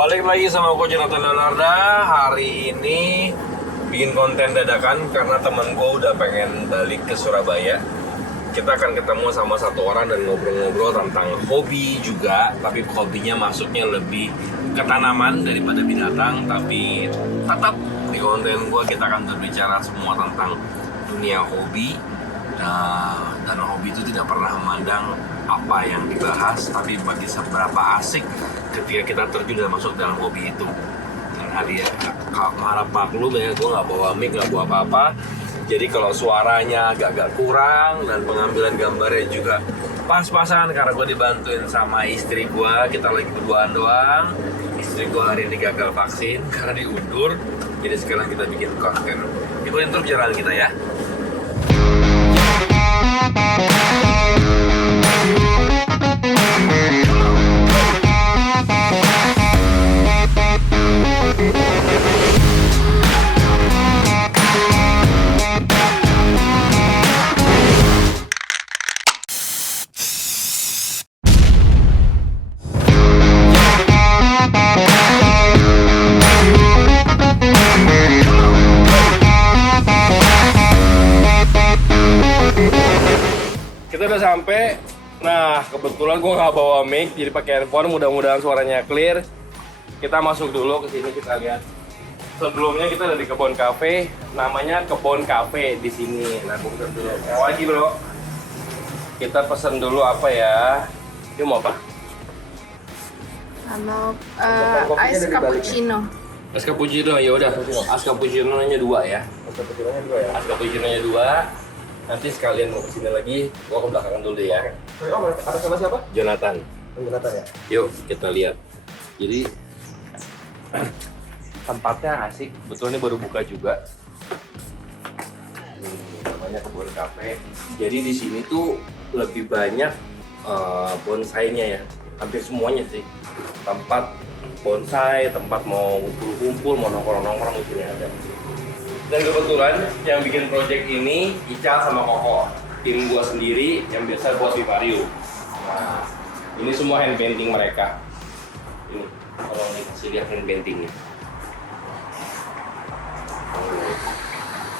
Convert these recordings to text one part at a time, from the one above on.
Balik lagi sama aku Jonathan Leonarda. Hari ini bikin konten dadakan karena temen gue udah pengen balik ke Surabaya. Kita akan ketemu sama satu orang dan ngobrol-ngobrol tentang hobi juga, tapi hobinya masuknya lebih ke tanaman daripada binatang. Tapi tetap di konten gue kita akan berbicara semua tentang dunia hobi. Dan hobi itu tidak pernah memandang apa yang dibahas, tapi bagi seberapa asik ketika kita terjun dan masuk dalam hobi itu. Dan hari ya, harap maklum ya, gue nggak bawa mic, nggak bawa apa-apa. Jadi kalau suaranya agak-agak kurang dan pengambilan gambarnya juga pas-pasan karena gue dibantuin sama istri gue, kita lagi berduaan doang. Istri gue hari ini gagal vaksin karena diundur, jadi sekarang kita bikin konten. Ikutin terus perjalanan kita ya. Kita udah sampai. Nah, kebetulan gue nggak bawa mic, jadi pakai handphone. Mudah-mudahan suaranya clear. Kita masuk dulu ke sini, kita lihat. Sebelumnya kita ada di Kebon Cafe, namanya Kebon Cafe di sini. Nah, gue pesen dulu. Mau lagi bro? Kita pesen dulu apa ya? Ini mau apa? Sama ice cappuccino. Es cappuccino, ya udah. Es cappuccino-nya 2 ya. Es cappuccino-nya 2 ya. Es cappuccino-nya 2. Nanti sekalian mau kesini lagi, gua ke belakangan dulu ya. Oh, ada sama siapa? Jonathan. Jonathan ya? Yuk, kita lihat. Jadi tempatnya asik, betul ini baru buka juga. Namanya Kebon Cafe. Jadi di sini tuh lebih banyak bonsainya ya. Hampir semuanya sih. Tempat bonsai, tempat mau kumpul-kumpul, mau nongkrong-nongkrong di sini ada. Dan kebetulan yang bikin project ini Ica sama Koko, tim gua sendiri yang biasa buat Vivarium. Nah, ini semua hand painting mereka. Ini kalau dikasih lihat hand paintingnya.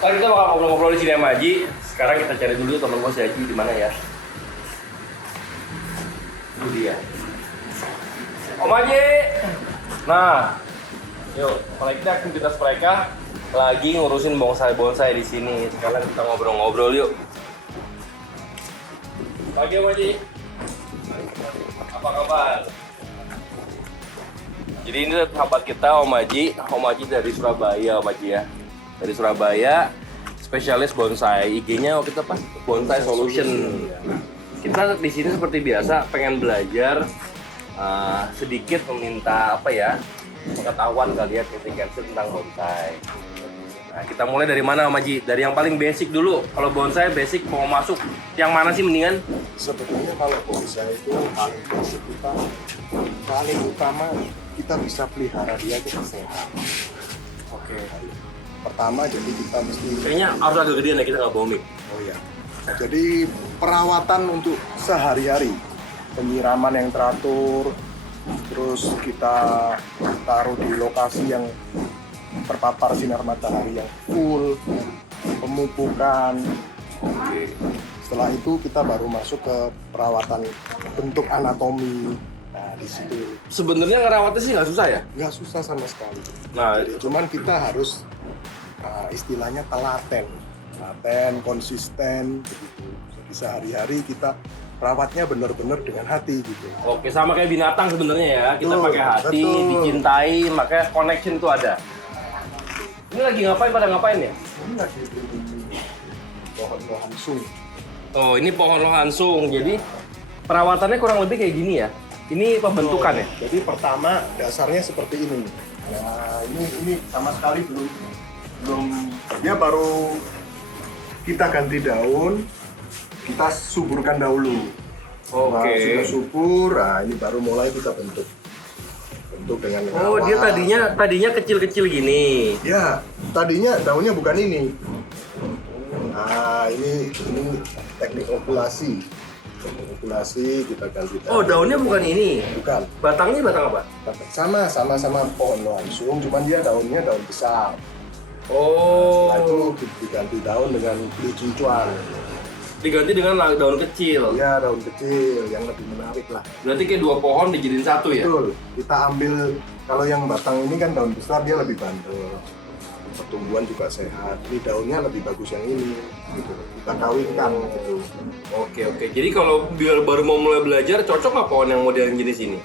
Ntar kita bakal ngobrol-ngobrol di sini sama Haji. Sekarang kita cari dulu teman gua si Haji di mana ya? Itu dia. Om Haji. Nah, yuk, aktivitas mereka lagi ngurusin bonsai-bonsai di sini. Sekarang kita ngobrol-ngobrol yuk. Pagi Om Haji. Apa kabar? Jadi ini sahabat kita Om Haji. Om Haji dari Surabaya Om Haji ya. Dari Surabaya, spesialis bonsai. IG-nya waktu itu apa? Bonsai Solution. Kita di sini seperti biasa pengen belajar sedikit meminta apa ya? Pengetahuan kalian tentang bonsai. Nah, kita mulai dari mana Om Haji? Dari yang paling basic dulu. Kalau bonsai basic mau masuk yang mana sih mendingan? Sebetulnya kalau bonsai itu paling basic kita, paling utama kita bisa pelihara dia kita sehat. Oke. Pertama jadi kita mesti. Kayaknya harus agak gedean ya, kita nggak bawa mic. Oh iya. Jadi perawatan untuk sehari-hari, penyiraman yang teratur, terus kita taruh di lokasi yang terpapar sinar matahari yang full, pemupukan. Oke. Setelah itu kita baru masuk ke perawatan bentuk anatomi. Nah di situ Sebenarnya ngerawatnya sih nggak susah ya? nggak susah sama sekali. Nah, Cuman kita harus istilahnya telaten, konsisten begitu. Jadi sehari-hari kita rawatnya benar-benar dengan hati gitu. oke, sama kayak binatang sebenarnya ya. Kita Betul, pakai hati, betul. dicintai, makanya connection tuh ada. Ini lagi ngapain? Pada ngapain ya? Ini lagi pohon lohansung. Oh, ini pohon lohansung. Jadi perawatannya kurang lebih kayak gini ya. Ini pembentukan ya. Jadi pertama dasarnya seperti ini. Nah ini sama sekali belum dia baru kita ganti daun, kita suburkan dahulu. Oke. Nah, sudah subur, nah ini baru mulai kita bentuk dengan Oh, dia rawat. tadinya kecil-kecil gini. Ya, tadinya daunnya bukan ini. Nah, ini teknik okulasi. sirkulasi, kita ganti daun. Oh, daunnya bukan ini. Bukan. Batangnya batang apa? Sama pohon langsung, cuman dia daunnya daun besar. Oh. Setelah itu diganti daun dengan beli cuncuan. Diganti dengan daun kecil. Ya, daun kecil yang lebih menarik lah. Berarti kayak 2 pohon dijadiin satu ya? Betul. Kita ambil, kalau yang batang ini kan daun besar, dia lebih bandel. Pertumbuhan juga sehat. Ini daunnya lebih bagus yang ini. Gitu. Kita kawinkan gitu. Oke. Jadi kalau baru mau mulai belajar, cocok nggak pohon yang model jenis ini?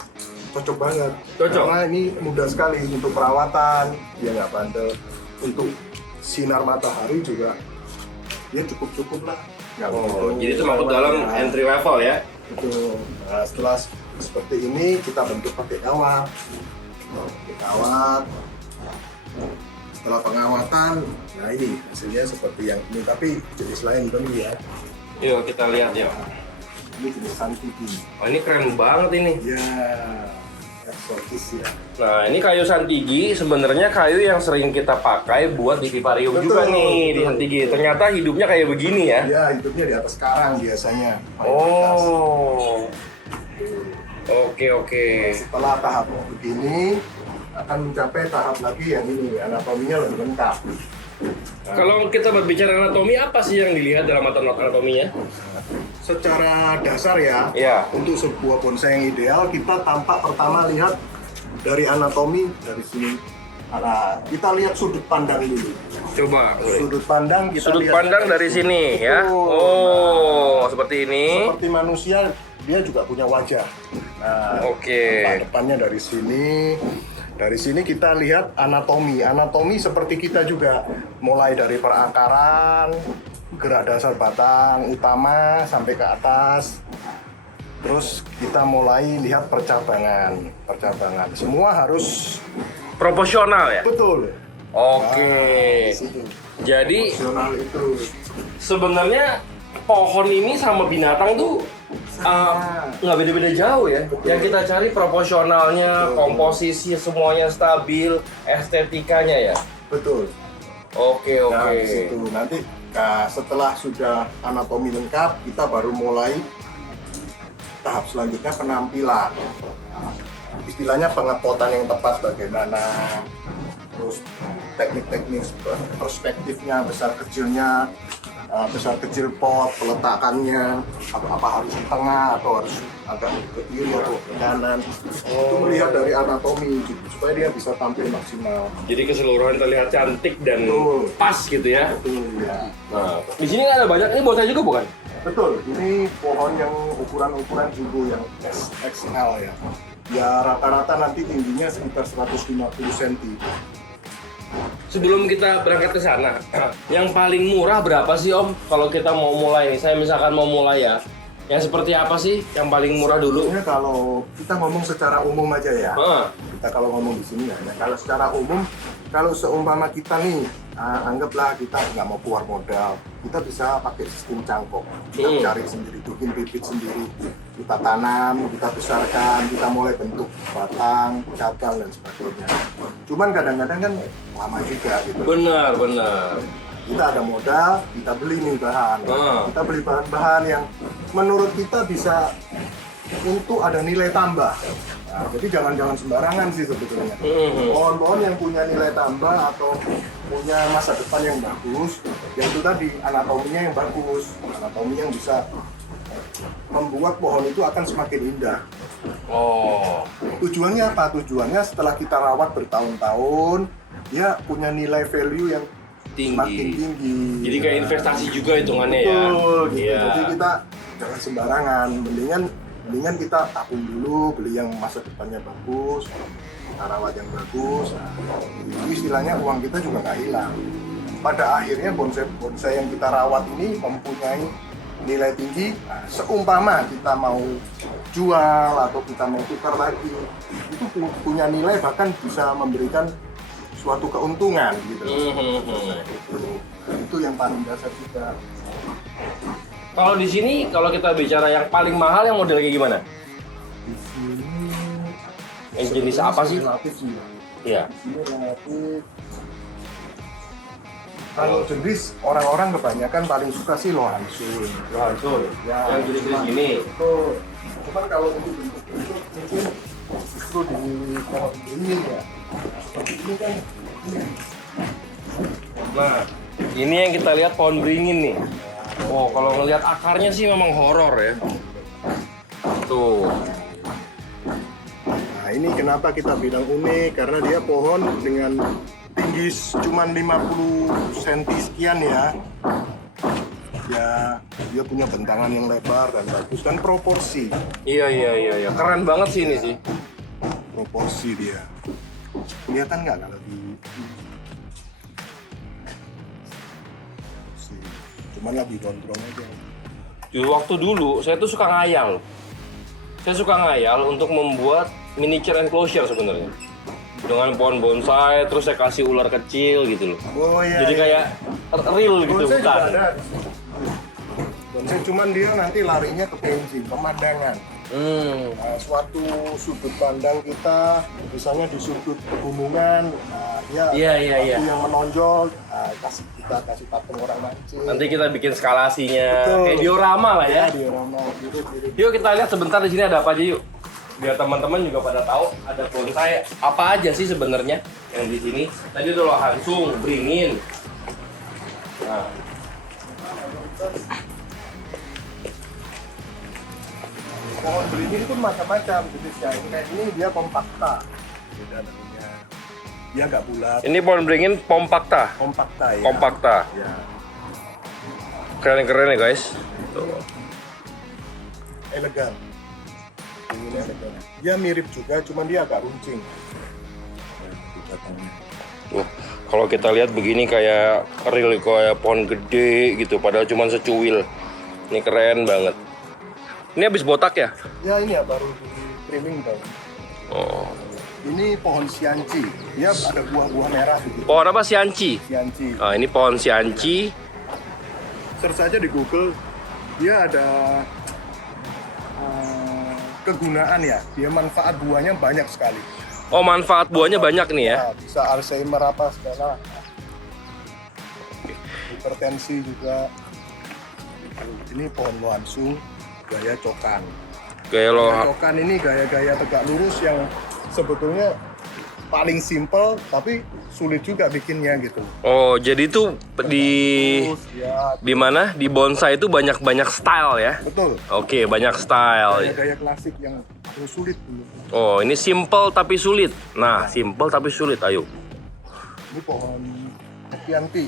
Cocok banget. Cocok? Karena ini mudah sekali untuk perawatan, dia nggak bandel. Untuk sinar matahari juga, dia cukup lah. Nggak Oh, begitu jadi itu masuk dalam lewat. entry level ya? Betul. Nah, setelah seperti ini kita bentuk pakai kawat. Pakai kawat. Setelah pengawatan, nah ini hasilnya seperti yang ini, tapi jenis lain dulu ya. Yuk kita lihat ya. Ini jenis santiki. Oh, ini keren banget ini. Ya, eksotis ya. Nah, ini kayu santigi sebenarnya kayu yang sering kita pakai buat di vivarium Betul, juga nih di betul. santigi. Ternyata hidupnya kayak begini ya. Ya, hidupnya di atas karang biasanya. Oh. Oke. Setelah tahap begini, akan mencapai tahap lagi yang ini, anatominya lebih lengkap. Kalau kita berbicara anatomi, apa sih yang dilihat dalam anatominya? Secara dasar ya, Ya. untuk sebuah bonsai yang ideal, kita tampak pertama lihat dari anatomi dari sini. Nah, kita lihat sudut pandang dulu. Coba. Sudut pandang kita Sudut lihat pandang dari sini ya. Betul. Oh, seperti ini. Seperti manusia, dia juga punya wajah. Nah, Oke. depannya dari sini. Dari sini kita lihat anatomi. Anatomi seperti kita juga, mulai dari perakaran, gerak dasar batang utama sampai ke atas. Terus kita mulai lihat percabangan. Semua harus Proporsional ya. betul. Oke. Di situ. Jadi Emosional itu. sebenarnya pohon ini sama binatang tuh nggak beda-beda jauh ya. Yang kita cari proporsionalnya, komposisi semuanya stabil, estetikanya ya. Betul. Oke. Nah, di situ nanti setelah sudah anatomi lengkap, kita baru mulai tahap selanjutnya penampilan. Istilahnya pengepotan yang tepat bagaimana, terus teknik-teknik perspektifnya, besar kecilnya, besar kecil pot, peletakannya, apa harus di tengah atau harus agak ke kiri atau ke kanan. Itu melihat dari anatomi gitu, supaya dia bisa tampil maksimal. Jadi keseluruhan terlihat cantik dan Betul. pas gitu ya. Betul ya. Nah, di sini ada banyak. Ini bonsai juga bukan? Betul, ini pohon yang ukuran jumbo yang XL ya. Ya rata-rata nanti tingginya sekitar 150 cm. Sebelum kita berangkat ke sana, yang paling murah berapa sih Om? Kalau kita mau mulai, saya misalkan mau mulai ya, yang seperti apa sih yang paling murah dulu? Sebenarnya kalau kita ngomong secara umum aja ya, kita kalau ngomong di sini ya, kalau secara umum, kalau seumpama kita nih, anggaplah kita nggak mau keluar modal, kita bisa pakai sistem cangkok, kita cari sendiri, bikin bibit sendiri, kita tanam, kita besarkan, kita mulai bentuk batang, cabang dan sebagainya. Cuman kadang-kadang kan lama juga gitu. Benar. Kita ada modal, kita beli nih bahan. Kita beli bahan-bahan yang menurut kita bisa untuk ada nilai tambah. Nah, jadi jangan sembarangan sih sebetulnya. Pohon-pohon yang punya nilai tambah atau punya masa depan yang bagus, yang itu tadi anatominya yang bagus, anatomi yang bisa membuat pohon itu akan semakin indah. Oh. Tujuannya apa? Tujuannya setelah kita rawat bertahun-tahun, dia punya nilai value yang semakin tinggi. Jadi kayak investasi juga hitungannya ya. Betul, gitu. Iya. Jadi kita jangan sembarangan. Mendingan kita tabung dulu, beli yang masa depannya bagus, kita rawat yang bagus. Nah, itu istilahnya uang kita juga nggak hilang. Pada akhirnya bonsai yang kita rawat ini mempunyai nilai tinggi. Nah, seumpama kita mau jual atau kita mau tukar lagi, itu punya nilai bahkan bisa memberikan suatu keuntungan gitu. Itu yang paling dasar juga. Kalau di sini, kalau kita bicara yang paling mahal, yang model kayak gimana? Di sini Yang jenis apa sih? relatif sih. Iya. Di sini relatif. Kalau jenis orang-orang kebanyakan paling suka sih Lohansun. Betul. Ya, Yang jenis-jenis gini. Itu cuman kalau untuk bentuk mungkin justru di pohon ini ya. Seperti ini kan. Nah, ini yang kita lihat pohon beringin nih. Oh, kalau ngelihat akarnya sih memang horor ya. Tuh. Nah, ini kenapa kita bilang unik karena dia pohon dengan tinggi cuman 50 cm sekian ya. Ya, dia punya bentangan yang lebar dan bagus dan proporsi. Iya. Keren banget sih ini sih. Proporsi dia. Kelihatan nggak kalau di cuman lagi gondrong aja. Di waktu dulu saya tuh suka ngayal. Saya suka ngayal untuk membuat miniature enclosure sebenarnya. Dengan pohon bonsai, terus saya kasih ular kecil gitu loh. Oh iya. Jadi kayak real gitu bonsai juga bukan. ada. Bonsai cuman dia nanti larinya ke pensi, pemandangan. Nah, suatu sudut pandang kita, misalnya di sudut pegunungan, nah, dia Iya. yang menonjol, nah, kita kasih patung orang mancing. Nanti kita bikin skalasinya Betul. kayak diorama lah ya. Diorama biru-biru. Yuk kita lihat sebentar di sini ada apa aja yuk. Biar teman-teman juga pada tahu ada bonsai apa aja sih sebenarnya yang di sini. Tadi udah Lohansung, beringin. Nah, Pohon beringin itu macam-macam jenisnya. Kayak ini dia kompakta, beda namanya. Dia nggak bulat, ini pohon beringin kompakta. kompakta ya. Kompakta. Ya. Keren-keren ya guys. Tuh. Elegan. Ini elegan. Dia mirip juga, cuman dia agak runcing. Wah, kalau kita lihat begini kayak real kayak pohon gede gitu, padahal cuma secuil. Ini keren banget. Ini habis botak ya? Ya ini ya baru di trimming daun. Oh. Ini pohon sianci. Dia ada buah-buah merah gitu. Pohon apa? Sianci. Sianci. Nah, ini pohon sianci. Search aja di Google. Dia ada kegunaan ya. Dia manfaat buahnya banyak sekali. Oh, manfaat buahnya banyak nih ya. Nah, bisa Alzheimer apa segala. Hipertensi juga. Ini pohon lohansung gaya cokan. Gaya lo. Cokan ini gaya-gaya tegak lurus yang sebetulnya paling simple tapi sulit juga bikinnya gitu. Oh, jadi itu di Terus, ya, di mana? Di bonsai itu banyak-banyak style ya. betul. Oke, banyak style. Gaya-gaya klasik yang sulit dulu. Oh, ini simple tapi sulit. Nah, simple tapi sulit. Ayo. Ini pohon Okianti.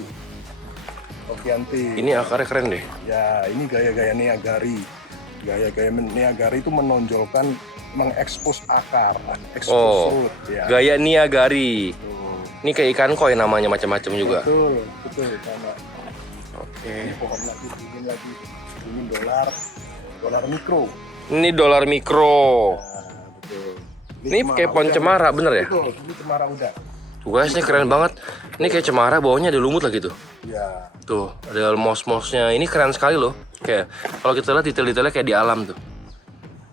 Okianti. Ini akarnya keren deh. Ya, ini gaya-gaya Niagari. Gaya-gaya Niagari itu menonjolkan, mengekspos akar, ekspos Oh, root. Ya. gaya Niagari. Tuh. Ini kayak ikan koi namanya macam-macam juga. Betul, betul. Sama. Oke. Ini pohon lagi, ini dolar mikro. Ini dolar mikro. Nah, betul. Ini cemara kayak pohon udang. cemara, bener ya? Betul, ini cemara udang. Tuh guys, ini keren banget. Ini kayak cemara, bawahnya ada lumut lagi tuh. Ya, Tuh, ada mos-mosnya. Ini keren sekali loh. Kayak kalau kita lihat detail-detailnya kayak di alam tuh.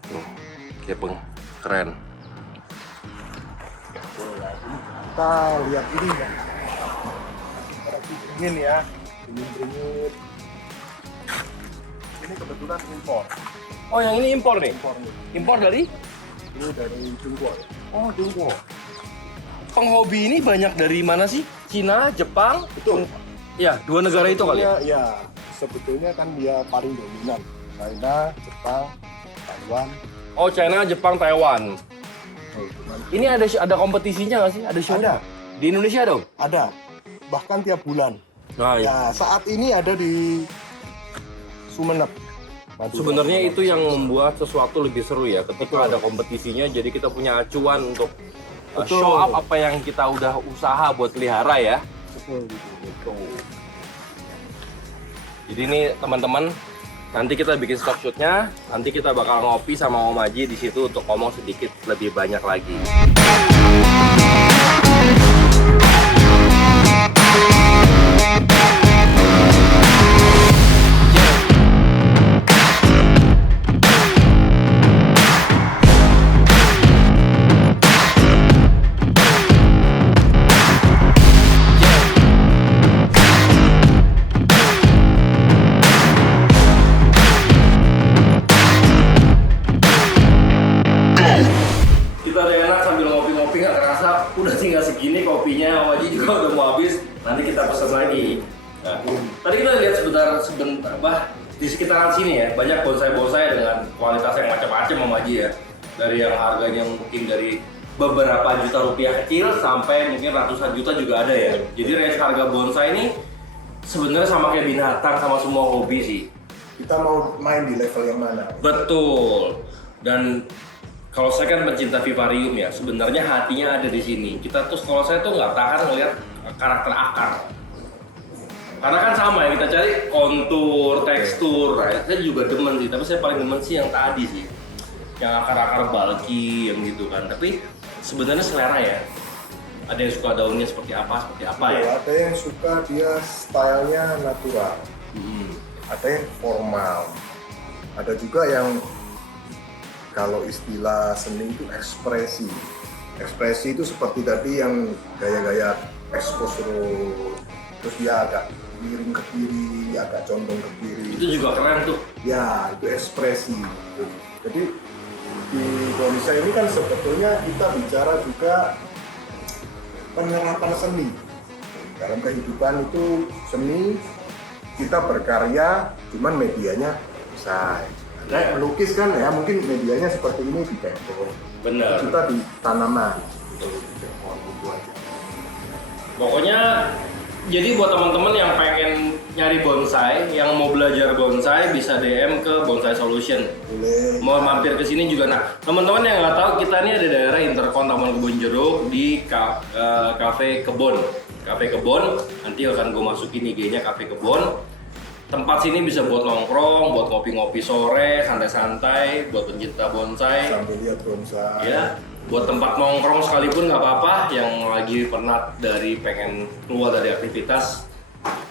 Tuh, kayak keren. kita lihat ini ya. Dingin ya, dingin. Ini kebetulan impor. Oh, yang ini impor nih. Impor nih. Impor dari? Ini dari Tiongkok. Oh, Tiongkok. Penghobi ini banyak dari mana sih? Cina, Jepang? Betul. Ya, dua negara itu kali ya? Ya, sebetulnya kan dia paling dominan. China, Jepang, Taiwan. Oh, China, Jepang, Taiwan. Ini ada kompetisinya nggak sih? Ada show? Ada. Di Indonesia dong? Ada, bahkan tiap bulan. Nah, Ya, saat ini ada di Sumeneb. Madura. sebenarnya itu yang membuat sesuatu lebih seru ya. Ketika Betul. ada kompetisinya, jadi kita punya acuan untuk Betul. show up apa yang kita udah usaha buat pelihara ya. Betul, betul. Jadi ini teman-teman, nanti kita bikin stock shootnya, nanti kita bakal ngopi sama Om Aji di situ untuk ngomong sedikit lebih banyak lagi. tinggal segini kopinya, Om Haji juga udah mau habis. Nanti kita pesan lagi. Nah, tadi kita lihat sebentar, di sekitaran sini ya banyak bonsai-bonsai dengan kualitas yang macam-macam, Om Haji ya. Dari yang harganya mungkin dari beberapa juta rupiah kecil sampai mungkin ratusan juta juga ada ya. Jadi range harga bonsai ini sebenarnya sama kayak binatang, sama semua hobi sih. Kita mau main di level yang mana? Betul. Dan kalau saya kan pencinta vivarium ya, sebenarnya hatinya ada di sini. Kita tuh, kalau saya tuh nggak tahan ngeliat karakter akar. Karena kan sama yang kita cari kontur, tekstur. Nah, saya juga demen sih, tapi saya paling demen sih yang tadi sih, yang akar-akar bulky yang gitu kan. Tapi sebenarnya selera ya. Ada yang suka daunnya seperti apa ya. Ada yang suka dia stylenya natural. Ada yang formal. Ada juga yang kalau istilah seni itu ekspresi. Ekspresi itu seperti tadi yang gaya-gaya expose road, terus dia agak miring ke kiri, agak condong ke kiri. Itu juga keren tuh. Ya, itu ekspresi. Jadi di bonsai ini kan sebetulnya kita bicara juga penerapan seni. Dalam kehidupan itu seni, kita berkarya, cuman medianya bonsai. Nah, melukis kan ya mungkin medianya seperti ini di tembok. Bener. Kita di tanaman. Gitu aja. Pokoknya jadi buat teman-teman yang pengen nyari bonsai, yang mau belajar bonsai bisa DM ke Bonsai Solution. Boleh. Mau mampir ke sini juga. Nah, teman-teman yang nggak tahu, kita ini ada daerah Interkon Taman Kebun Jeruk di Cafe Kebon. Cafe Kebon, nanti akan gue masukin IG-nya Cafe Kebon. Tempat sini bisa buat nongkrong, buat ngopi-ngopi sore, santai-santai, buat pencinta bonsai. Sambil lihat bonsai. Ya, buat tempat nongkrong sekalipun nggak apa-apa. Yang lagi penat dari pengen keluar dari aktivitas,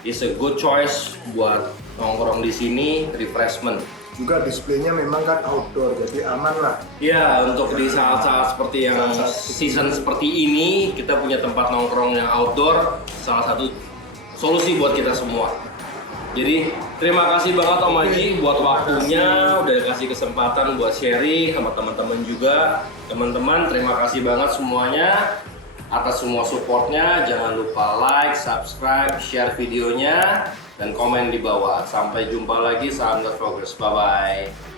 is a good choice buat nongkrong di sini, refreshment. Juga displaynya memang kan outdoor, jadi aman lah. Ya, untuk di saat-saat seperti yang season seperti ini, kita punya tempat nongkrong yang outdoor, salah satu solusi buat kita semua. Jadi terima kasih banget Om Haji buat waktunya, udah kasih kesempatan buat sharing sama teman-teman juga. Teman-teman terima kasih banget semuanya atas semua supportnya. Jangan lupa like, subscribe, share videonya, dan komen di bawah. Sampai jumpa lagi, salam progress. Bye bye.